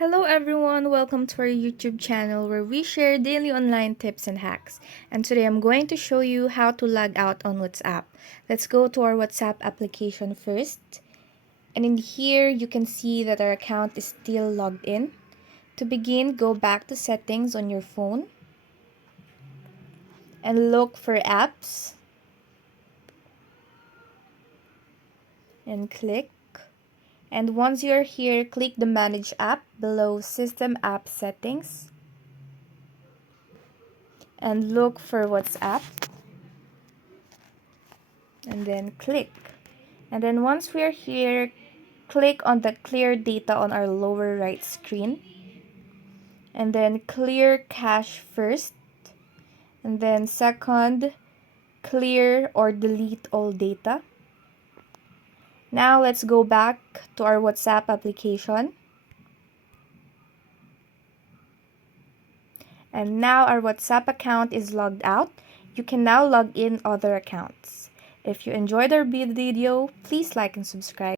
Hello everyone, welcome to our YouTube channel where we share daily online tips and hacks. And today I'm going to show you how to log out on WhatsApp. Let's go to our WhatsApp application first. And in here, you can see that our account is still logged in. To begin, go back to settings on your phone and look for apps and click. And once you're here, click the Manage App below System App Settings and look for WhatsApp and then click. And then once we're here, click on the clear data on our lower right screen. And then clear cache first. And then second, clear or delete all data. Now let's go back to our WhatsApp application. And now our WhatsApp account is logged out. You can now log in other accounts. If you enjoyed our video, please like and subscribe.